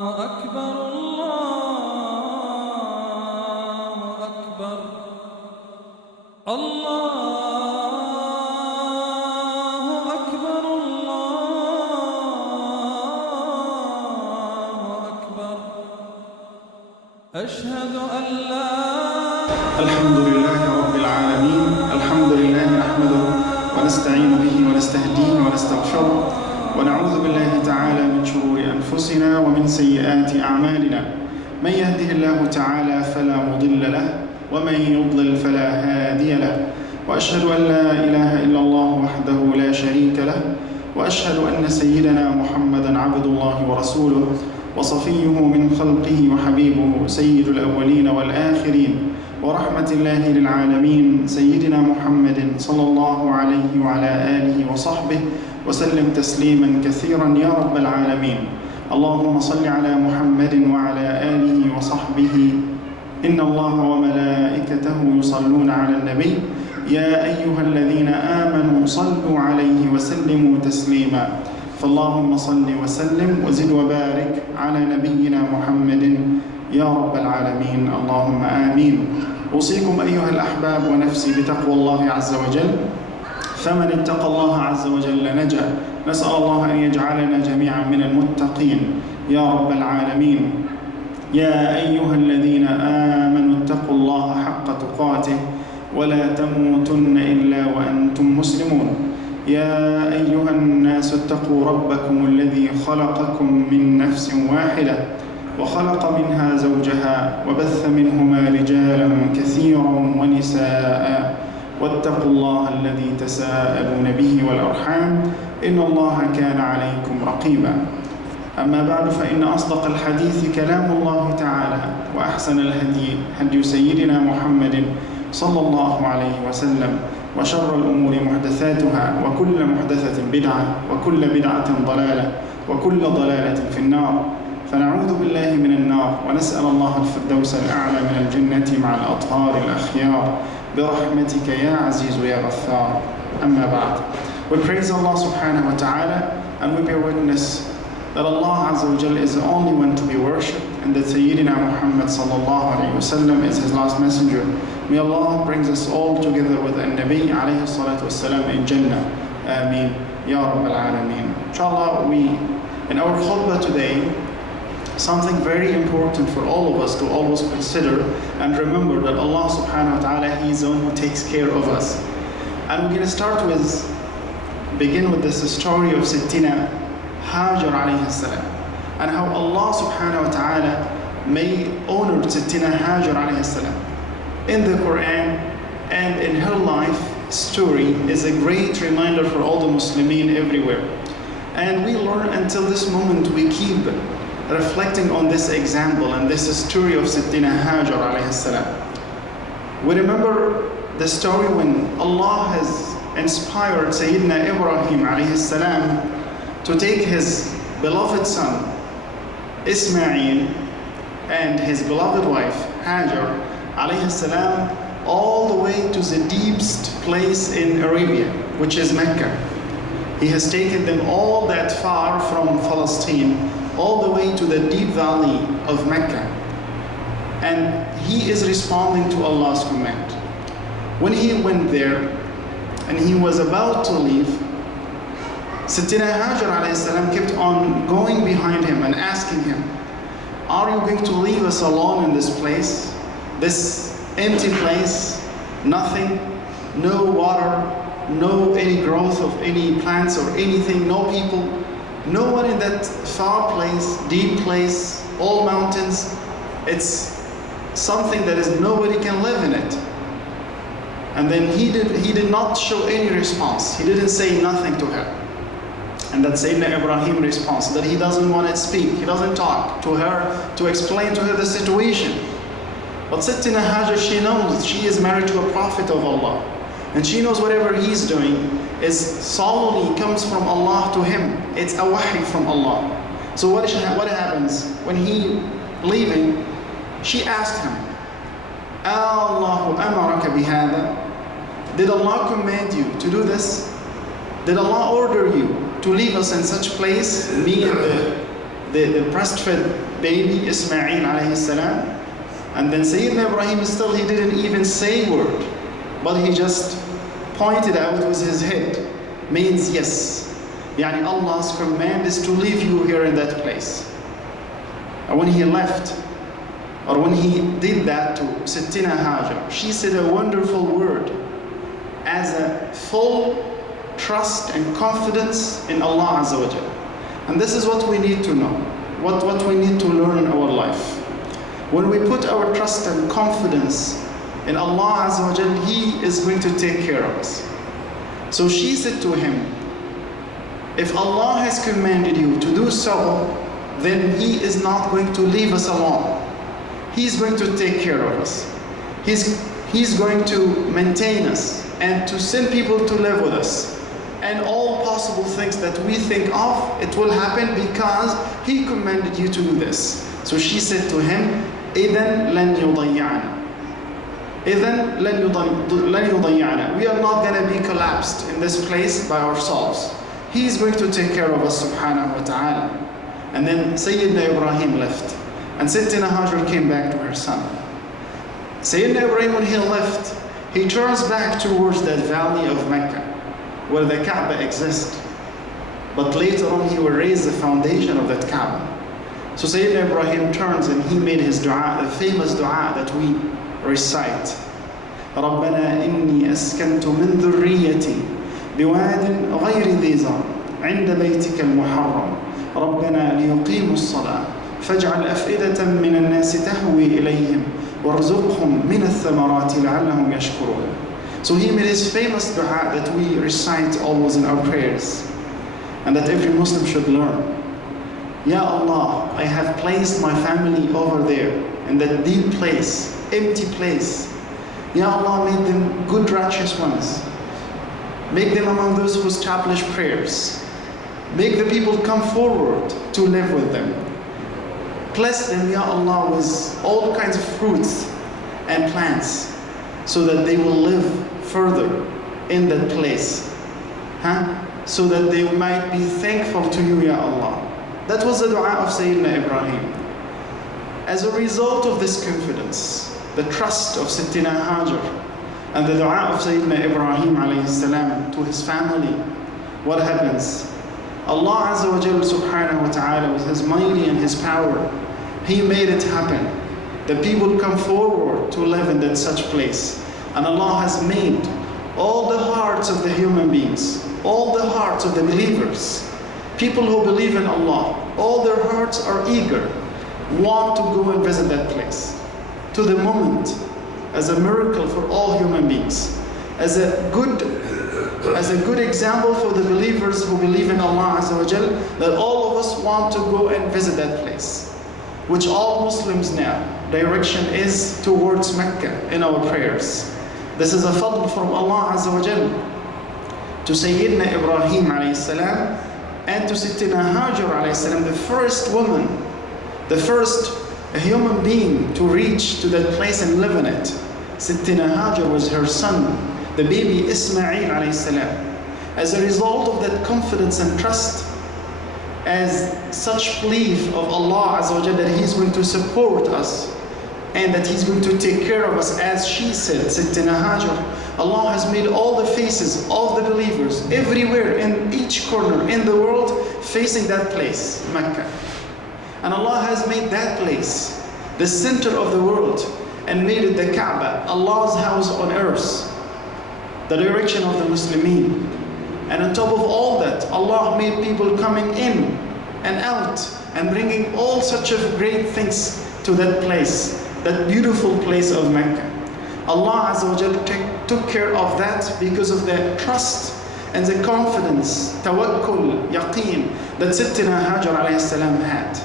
أكبر الله أكبر الله أكبر الله أكبر أشهد أن لا الحمد لله رب العالمين. الحمد لله نحمده ونستعين به ونستهديه ونستغفره ونعوذ بالله تعالى من شرور أنفسنا ومن سيئات أعمالنا. من يهده الله تعالى فلا مضل له ومن يضلل فلا هادي له، وأشهد أن لا إله إلا الله وحده لا شريك له، وأشهد أن سيدنا محمدا عبد الله ورسوله وصفيه من خلقه وحبيبه، سيد الأولين والآخرين ورحمة الله للعالمين، سيدنا محمد صلى الله عليه وعلى آله وصحبه وسلم تسليما كثيرا يا رب العالمين. اللهم صل على محمد وعلى آله وصحبه. إن الله وملائكته يصلون على النبي يا أيها الذين آمنوا صلوا عليه وسلموا تسليما. فاللهم صل وسلم وزد وبارك على نبينا محمد يا رب العالمين، اللهم آمين. أوصيكم أيها الأحباب ونفسي بتقوى الله عز وجل، فمن اتقى الله عز وجل نجا. نسأل الله أن يجعلنا جميعا من المتقين يا رب العالمين. يا أيها الذين آمنوا اتقوا الله حق تقاته ولا تموتن إلا وأنتم مسلمون. يا أيها الناس اتقوا ربكم الذي خلقكم من نفس واحدة وخلق منها زوجها وبث منهما رجالا كثيرا ونساء، واتقوا الله الذي تساءلون به والأرحام إن الله كان عليكم رقيبا. أما بعد، فإن أصدق الحديث كلام الله تعالى، وأحسن الهدي هدي سيدنا محمد صلى الله عليه وسلم، وشر الأمور محدثاتها، وكل محدثة بدعة، وكل بدعة ضلالة، وكل ضلالة في النار. فنعوذ بالله من النار ونسأل الله الفردوس الأعلى من الجنة مع الأطهار الأخيار برحمتك يا عزيز يا غفار. أما بعد. We praise Allah subhanahu wa ta'ala, and we bear witness that Allah Azza wa Jalla is the only one to be worshipped, and that Sayyidina Muhammad sallallahu alayhi wa sallam is his last messenger. May Allah brings us all together with An-Nabi alayhi salatu wassalam in Jannah. Ameen. Ya Rabbal Alameen. Inshallah, in our khutbah today, something very important for all of us to always consider and remember, that Allah subhanahu wa ta'ala, He is the one who takes care of us. And we're going to begin with this story of Sittina Hajar alayhi salam, and how Allah subhanahu wa ta'ala may honor Sittina Hajar alayhi salam. In the Quran and in her life story is a great reminder for all the Muslimin everywhere. And we learn until this moment, we keep reflecting on this example and this story of Sittina Hajar alayhi salam. We remember the story when Allah has inspired Sayyidina Ibrahim alayhi salam to take his beloved son Ismail and his beloved wife Hajar alayhi salam all the way to the deepest place in Arabia, which is Mecca. He has taken them all that far from Palestine, all the way to the deep valley of Mecca. And he is responding to Allah's command. When he went there and he was about to leave, Sittina Hajar alayhi salam kept on going behind him and asking him, are you going to leave us alone in this place? This empty place, nothing, no water, no any growth of any plants or anything, no people, no one in that far place, deep place, all mountains. It's something that is nobody can live in it. And then he did not show any response. He didn't say nothing to her. And that's Sayyidina Ibrahim response, that he doesn't want to speak. He doesn't talk to her to explain to her the situation. But Sittina Hajar, she knows she is married to a prophet of Allah. And she knows whatever he's doing is solely comes from Allah to him. It's a wahy from Allah. So what happens? When he leaving, she asked him, Allahu amaraka bihada? Did Allah command you to do this? Did Allah order you to leave us in such place, me and the breastfed baby Ismail alayhi salam. And then Sayyidina Ibrahim still, he didn't even say a word, but he just pointed out with his head, means yes. Yani Allah's command is to leave you here in that place. And when he left, or when he did that to Sittina Hajar, she said a wonderful word as a full trust and confidence in Allah Azza wa Jal. And this is what we need to know, what we need to learn in our life. When we put our trust and confidence in Allah Azza wa Jal, He is going to take care of us. So she said to him, if Allah has commanded you to do so, then He is not going to leave us alone. He's going to take care of us. He's going to maintain us and to send people to live with us. And all possible things that we think of, it will happen because He commanded you to do this. So she said to him, إِذَنْ لَنْ يُضَيَّعْنَا. إِذَنْ لَنْ يُضَيَّعْنَا. We are not going to be collapsed in this place by ourselves. He is going to take care of us subhanahu wa ta'ala. And then Sayyidina Ibrahim left. And Sittina Hajar came back to her son. Sayyidina Ibrahim, when he left, he turns back towards that valley of Mecca, where the Kaaba exists. But later on, he will raise the foundation of that Kaaba. So Sayyidina Ibrahim turns and he made his dua, the famous dua that we recite. رَبَّنَا إِنِّي أَسْكَنْتُ مِنْ ذُرِّيَّتِي بِوَادٍ غَيْرِ ذِي زَرْعٍ عِنْدَ بَيْتِكَ الْمُحَرَّمِ رَبَّنَا لِيُقِيمُوا الصَّلَاةَ فَاجْعَلْ أَفْئِدَةً مِنَ النَّاسِ تَهْوِي إِلَيْهِمْ وَارْزُقْهُمْ مِنَ الثَّمَرَاتِ لَعَلَّهُمْ يَشْكُرُونَ. So he made his famous dua that we recite always in our prayers, and that every Muslim should learn. Ya Allah, I have placed my family over there in that deep place, empty place. Ya Allah, make them good righteous ones. Make them among those who establish prayers. Make the people come forward to live with them. Bless them, Ya Allah, with all kinds of fruits and plants, so that they will live further in that place. So that they might be thankful to you, Ya Allah. That was the dua of Sayyidina Ibrahim. As a result of this confidence, the trust of Sittina Hajar, and the dua of Sayyidina Ibrahim alayhi salam to his family, what happens? Allah Azza wa Jalla subhanahu wa ta'ala, with His mighty and His power, He made it happen. The people come forward to live in that such place. And Allah has made all the hearts of the human beings, all the hearts of the believers, people who believe in Allah, all their hearts are eager, want to go and visit that place. To the moment, as a miracle for all human beings, as a good example for the believers who believe in Allah Azza wa Jal, that all of us want to go and visit that place, which all Muslims now, direction is towards Mecca in our prayers. This is a fadl from Allah Azza wa Jal to Sayyidina Ibrahim alayhi salam and to Sittina Hajar alayhi salam, the first woman, the first human being to reach to that place and live in it. Sittina Hajar was her son, the baby Ismail alayhi salam. As a result of that confidence and trust, as such belief of Allah Azza wa Jalla that He's going to support us and that He's going to take care of us, as she said, Sittina Hajar, Allah has made all the faces of the believers everywhere, in each corner in the world, facing that place, Mecca. And Allah has made that place the center of the world and made it the Kaaba, Allah's house on earth, the direction of the Muslimin. And on top of all that, Allah made people coming in and out and bringing all such of great things to that place, that beautiful place of Mecca. Allah Azza wa Jalla took care of that because of the trust and the confidence, tawakkul, yaqeen, that Sittina Hajar alayhi salam had.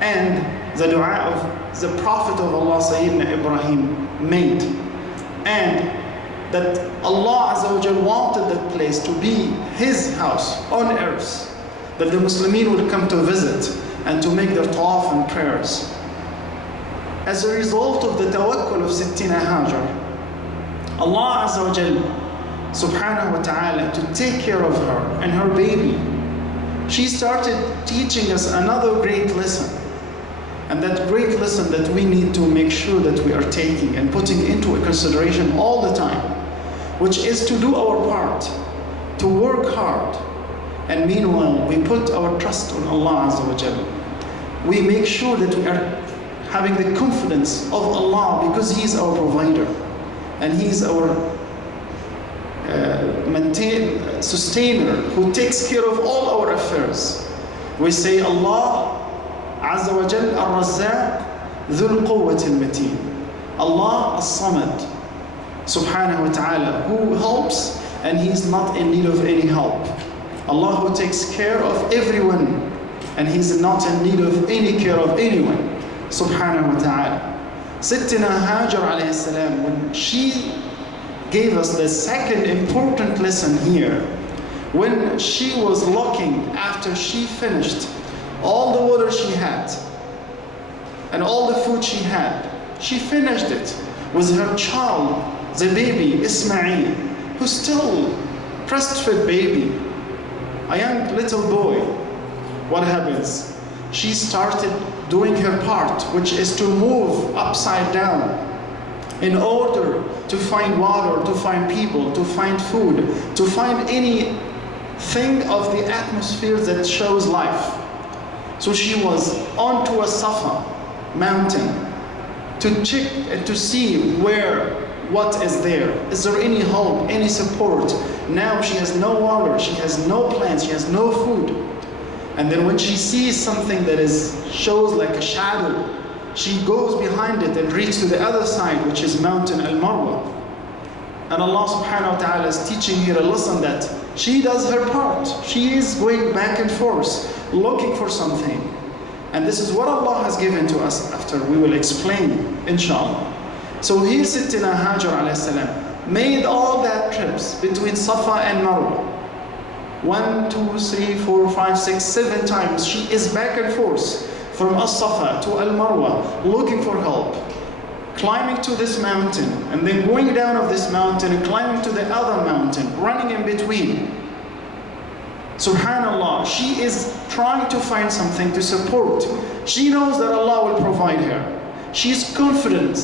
And the dua of the Prophet of Allah, Sayyidina Ibrahim, made. And that Allah Azza wa Jalla wanted that place to be His house on earth, that the Muslimin would come to visit and to make their tawaf and prayers. As a result of the tawakkul of Sittina Hajar, Allah Azza wa Jalla subhanahu wa ta'ala, to take care of her and her baby, she started teaching us another great lesson. And that great lesson that we need to make sure that we are taking and putting into consideration all the time, which is to do our part, to work hard. And meanwhile, we put our trust on Allah Azza wa Jalla. We make sure that we are having the confidence of Allah because He is our provider and He is our sustainer who takes care of all our affairs. We say Allah Azza wa Jal Ar-Razzaq Dhul Quwwat al-Mateen. Allah As-Samad Subhanahu wa Ta'ala, who helps and He is not in need of any help. Allah who takes care of everyone and He's not in need of any care of anyone. Subhanahu wa Ta'ala. Sittina Hajar alayhi salam, when she gave us the second important lesson here, when she was looking after she finished all the water she had and all the food she had, she finished it with her child, the baby Ismail, who's still breastfed baby, a young little boy. What happens? She started doing her part, which is to move upside down in order to find water, to find people, to find food, to find anything of the atmosphere that shows life. So she was onto a Safa mountain to check and to see what is there. Is there any hope, any support? Now she has no water, she has no plants, she has no food. And then when she sees something that shows like a shadow, she goes behind it and reaches to the other side, which is mountain Al-Marwa. And Allah subhanahu wa ta'ala is teaching her a lesson that she does her part. She is going back and forth, looking for something. And this is what Allah has given to us after we will explain, inshallah. So here Sittina Hajar alayhi salam made all that trips between Safa and Marwa. 1, 2, 3, 4, 5, 6, 7 times she is back and forth from As-Safa to Al-Marwa looking for help, climbing to this mountain and then going down of this mountain and climbing to the other mountain, running in between. Subhanallah, she is trying to find something to support. She knows that Allah will provide her. She is confident.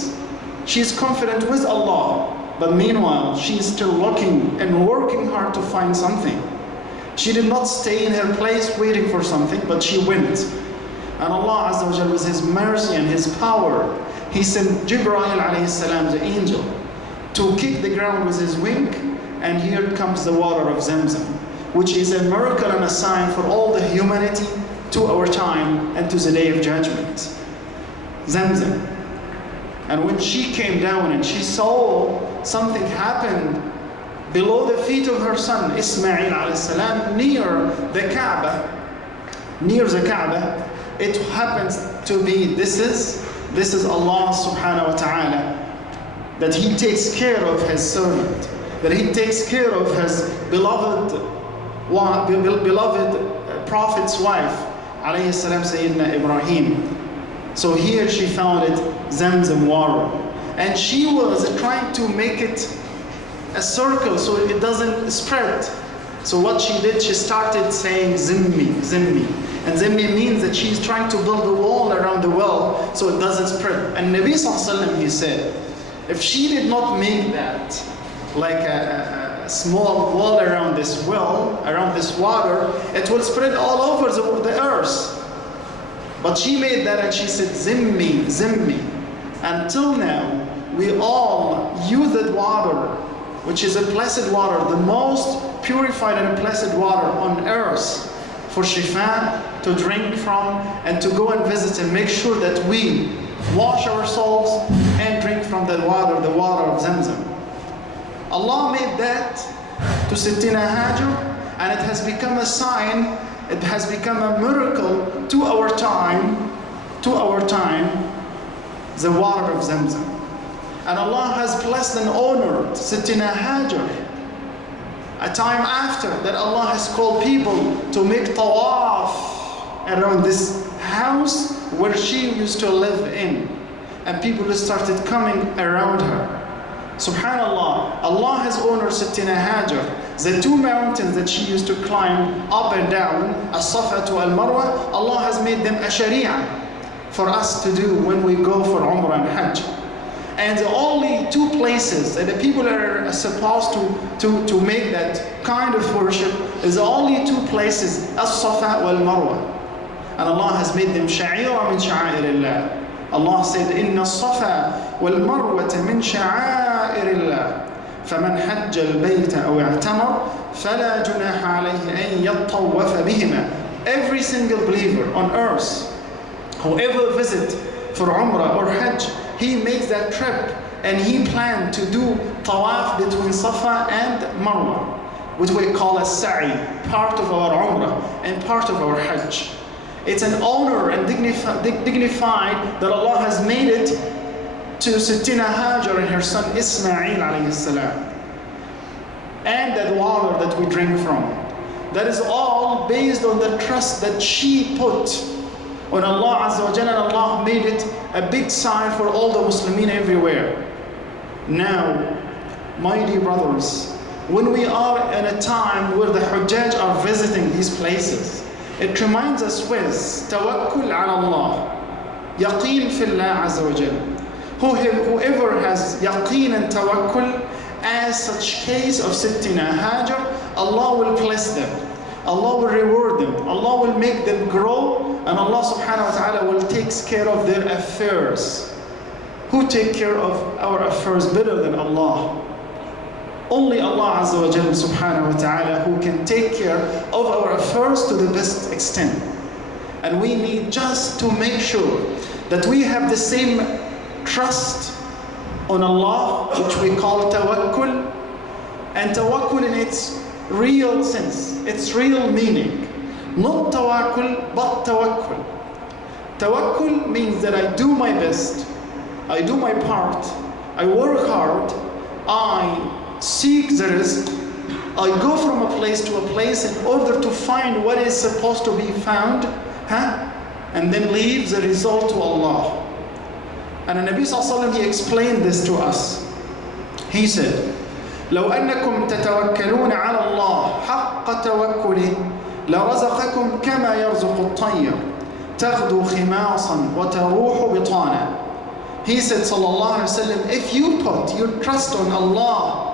She is confident with Allah, but meanwhile she is still looking and working hard to find something. She did not stay in her place waiting for something, but she went. And Allah Azza wa Jal, with His mercy and His power, He sent Jibreel alayhi salam, the angel, to kick the ground with his wing, and here comes the water of Zamzam, which is a miracle and a sign for all the humanity to our time and to the day of judgment. Zamzam. And when she came down and she saw something happen below the feet of her son Ismail alayhi salam, near the Kaaba, it happens to be this is Allah subhanahu wa ta'ala, that He takes care of His servant, that He takes care of His beloved prophet's wife alayhi salam, Sayyidina Ibrahim. So here she found it Zamzam water, and she was trying to make it a circle so it doesn't spread. So what she did, she started saying Zimmi, Zimmi. And Zimmi means that she's trying to build a wall around the well so it doesn't spread. And Nabi Sallallahu Alaihi Wasallam, he said, if she did not make that like a small wall around this well, around this water, it will spread all over the earth. But she made that and she said Zimmi, Zimmi. Until now, we all use that water, which is a blessed water, the most purified and blessed water on earth, for shifa, to drink from, and to go and visit and make sure that we wash ourselves and drink from that water, the water of Zamzam. Allah made that to Sittina Hajar, and it has become a sign, it has become a miracle to our time, the water of Zamzam. And Allah has blessed and honored Sittina Hajar. A time after that, Allah has called people to make tawaf around this house where she used to live in. And people started coming around her. Subhanallah, Allah has honored Sittina Hajar. The two mountains that she used to climb up and down, As-Safa to Al-Marwa, Allah has made them a sharia for us to do when we go for Umrah and Hajj. And the only two places that the people are supposed to make that kind of worship is only two places, As-Safa wal-Marwa. And Allah has made them sha'ira min sha'airillah. Allah said, إِنَّ الصَّفَا وَالْمَرْوَةَ مِنْ شَعَائِرِ اللَّهِ فَمَنْ حَجَّ الْبَيْتَ أَوْ اعْتَمَرَ فَلَا جُنَاحَ عَلَيْهِ أَنْ يَطَّوَّفَ بِهِمَا. Every single believer on earth, whoever visits for Umrah or Hajj, he makes that trip and he planned to do tawaf between Safa and Marwa, which we call a sa'i, part of our Umrah and part of our Hajj. It's an honor and dignified that Allah has made it to Sittina Hajar and her son Ismail alayhi salam. And that water that we drink from. That is all based on the trust that she put on Allah Azza wa Jalla, and Allah made it a big sign for all the Muslimin everywhere. Now, my dear brothers, when we are in a time where the Hujjaj are visiting these places, it reminds us with Tawakkul ala Allah, Yaqeen fillah Azza wa Jalla. Whoever has Yaqeen and Tawakkul, as such case of Sittina Hajar, Allah will bless them. Allah will reward them. Allah will make them grow, and Allah subhanahu wa ta'ala will take care of their affairs. Who take care of our affairs better than Allah? Only Allah Azza wa Jalla subhanahu wa ta'ala who can take care of our affairs to the best extent. And we need just to make sure that we have the same trust on Allah, which we call tawakkul, and tawakkul in its real sense, its real meaning. Not tawakkul, but tawakkul. Tawakkul means that I do my best, I do my part, I work hard, I seek the rizq, I go from a place to a place in order to find what is supposed to be found, and then leave the result to Allah. And the Nabi Sallallahu Alaihi Wasallam, he explained this to us. He said, لو أنكم تتوكلون على الله حق توكله لرزقكم كما يرزق الطير تغدو خماصا وتروح بطانا. He said, sallallahu alaihi wasallam, if you put your trust on Allah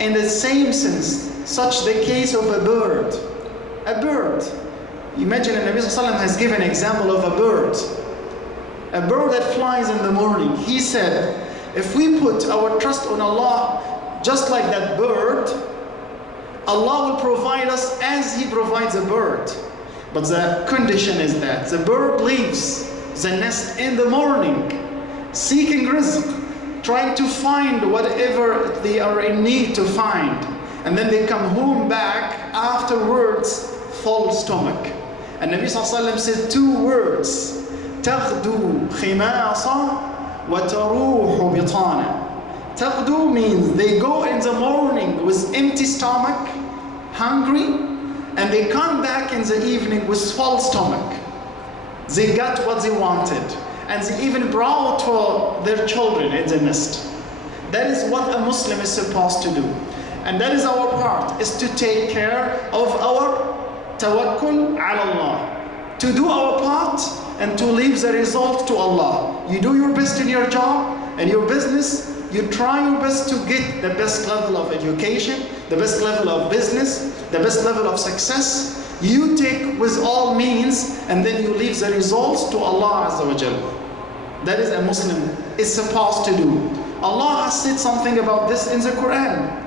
in the same sense, such the case of a bird. A bird. Imagine the Nabi sallallahu alaihi wasallam has given an example of a bird. A bird that flies in the morning. He said, if we put our trust on Allah, just like that bird, Allah will provide us as He provides a bird. But the condition is that the bird leaves the nest in the morning, seeking rizq, trying to find whatever they are in need to find. And then they come home back afterwards, full stomach. And Nabi Sallallahu Alaihi Wasallam said two words, تَغْدُو خِمَاصًا وَتَرُوحُ بِطَانًا. Taqdu means they go in the morning with empty stomach, hungry, and they come back in the evening with full stomach. They got what they wanted, and they even brought for their children in the nest. That is what a Muslim is supposed to do. And that is our part, is to take care of our tawakkul ala Allah. To do our part and to leave the result to Allah. You do your best in your job and your business. You try your best to get the best level of education, the best level of business, the best level of success. You take with all means, and then you leave the results to Allah Azza wa Jalla. That is a Muslim is supposed to do. Allah has said something about this in the Quran.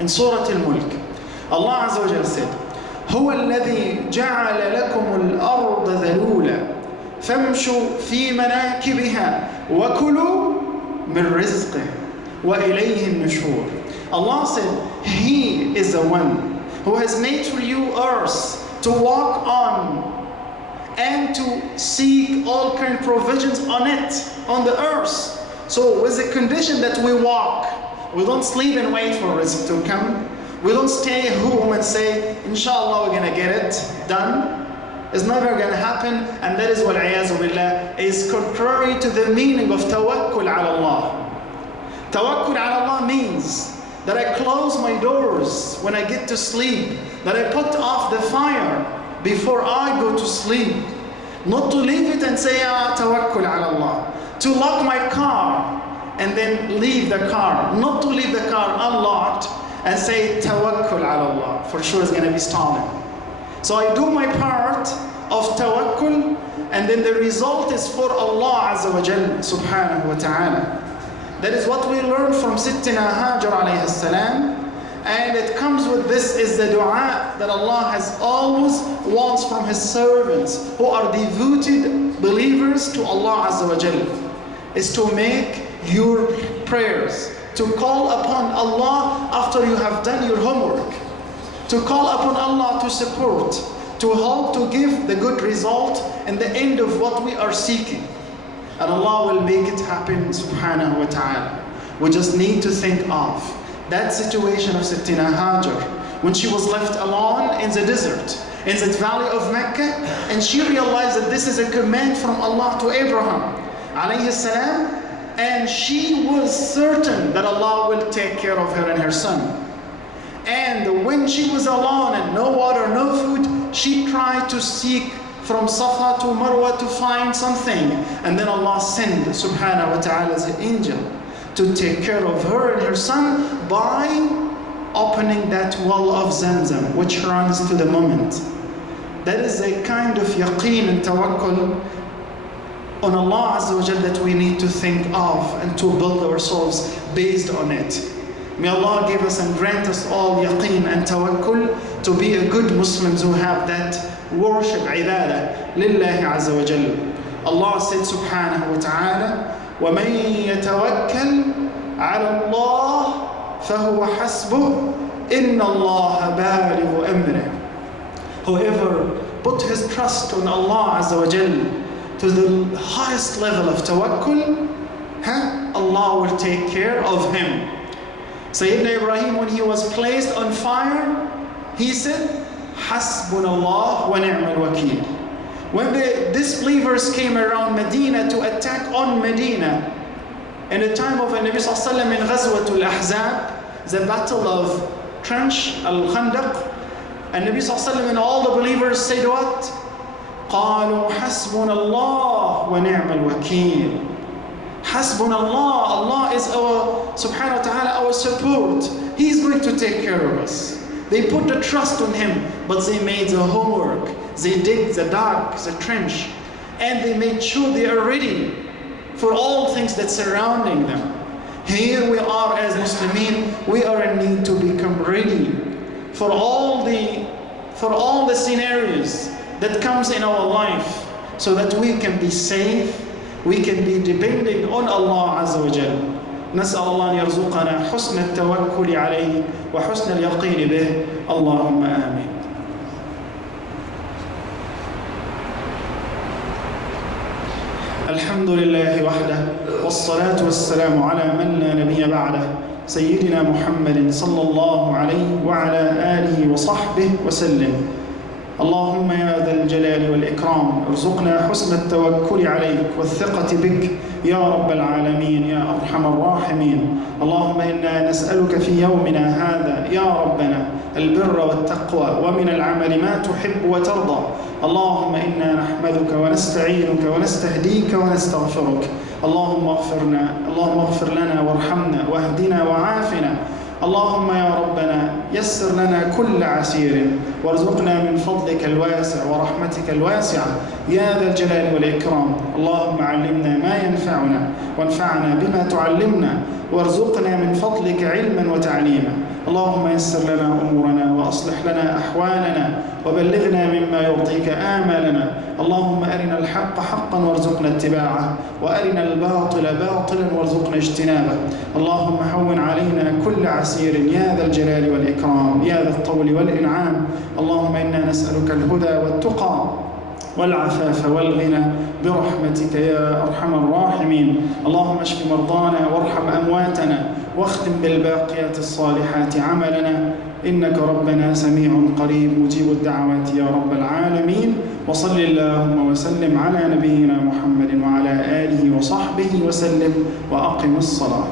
In Surah Al-Mulk, Allah Azza wa Jalla said, هو الذي جعل لكم الأرض ذلولا فامشوا في مناكبها وكلوا من رزقه وإليه النشور. Allah said, He is the one who has made for you earth to walk on and to seek all kind of provisions on it, on the earth. So with the condition that we walk, we don't sleep and wait for rizq to come. We don't stay home and say, inshallah we're gonna get it done. It's never gonna happen, and that is what billah is contrary to the meaning of tawakkul ala Allah. Tawakkul ala Allah means that I close my doors when I get to sleep, that I put off the fire before I go to sleep, Not to leave it and say, Tawakkul ala Allah. To lock my car and then leave the car. Not to leave the car unlocked and say, Tawakkul ala Allah. For sure it's going to be stolen. So I do my part of tawakkul, and then the result is for Allah Azza wa Jal subhanahu wa ta'ala. That is what we learn from Sittina Hajar alayhi salam. And it comes with this is the dua that Allah has always wants from His servants who are devoted believers to Allah Azza wa Jal, is to make your prayers, to call upon Allah after you have done your homework, to call upon Allah to support, to help, to give the good result and the end of what we are seeking. And Allah will make it happen subhanahu wa ta'ala. We just need to think of that situation of Sittina Hajar when she was left alone in the desert, in the valley of Mecca, and she realized that this is a command from Allah to Abraham alayhi salam, and she was certain that Allah will take care of her and her son. And when she was alone and no water, no food, she tried to seek from Safa to Marwa to find something. And then Allah sent subhanahu wa ta'ala the angel to take care of her and her son by opening that well of Zamzam, which runs to the moment. That is a kind of yaqeen and tawakkul on Allah Azza wa Jal that we need to think of and to build ourselves based on it. May Allah give us and grant us all yaqeen and tawakkul to be a good Muslims who have that worship, ibadah, lillahi azza wa jal. Allah said subhanahu wa ta'ala, وَمَن يَتَوَكَّلْ عَلَى اللَّهِ فَهُوَ حَسْبُهُ إِنَّ اللَّهَ بَالِغُ أَمْرِهِ. Whoever put his trust on Allah azza wa jal to the highest level of tawakkul, Allah will take care of him. Sayyidina Ibrahim, when he was placed on fire, he said, Hasbunallah wa ni'mal wakeel. When the disbelievers came around Medina to attack on Medina, in the time of the Nabi Sallallahu Alaihi Wasallam in Ghazwatul Ahzab, the battle of Trench, Al-Khandaq, and Nabi Sallallahu Alaihi Wasallam and all the believers said what? قالوا حسبنا الله ونعم الوكيل. Hasbunallah, Allah is our subhanahu wa ta'ala, our support. He's going to take care of us. They put the trust on Him, but they made the homework. They dig the dark, the trench, and they made sure they are ready for all things that's surrounding them. Here we are as Muslimin, we are in need to become ready for all the scenarios that comes in our life, so that we can be safe, we can be depending on Allah Azza wa Jal. نسأل الله أن يرزقنا حسن التوكل عليه وحسن اليقين به. اللهم آمين. الحمد لله وحده والصلاة والسلام على من لا نبي بعده سيدنا محمد صلى الله عليه وعلى آله وصحبه وسلم. اللهم يا ذا الجلال والإكرام ارزقنا حسن التوكل عليك والثقة بك يا رب العالمين يا أرحم الراحمين. اللهم إنا نسألك في يومنا هذا يا ربنا البر والتقوى ومن العمل ما تحب وترضى. اللهم إنا نحمدك ونستعينك ونستهديك ونستغفرك. اللهم اغفر لنا وارحمنا واهدنا وعافنا. اللهم يا ربنا يسر لنا كل عسير وارزقنا من فضلك الواسع ورحمتك الواسعة يا ذا الجلال والإكرام. اللهم علمنا ما ينفعنا وانفعنا بما تعلمنا وارزقنا من فضلك علما وتعليما. اللهم يسر لنا أمورنا وأصلح لنا أحوالنا وبلغنا مما يرضيك آمالنا. اللهم أرنا الحق حقا وارزقنا اتباعه وأرنا الباطل باطلا وارزقنا اجتنابه. اللهم هون علينا كل عسير يا ذا الجلال والإكرام يا ذا الطول والإنعام. اللهم إنا نسألك الهدى والتقى والعفاف والغنى برحمتك يا أرحم الراحمين. اللهم اشف مرضانا وارحم أمواتنا واختم بالباقيات الصالحات عملنا إنك ربنا سميع قريب مجيب الدعوات يا رب العالمين. وصل اللهم وسلم على نبينا محمد وعلى آله وصحبه وسلم وأقم الصلاة.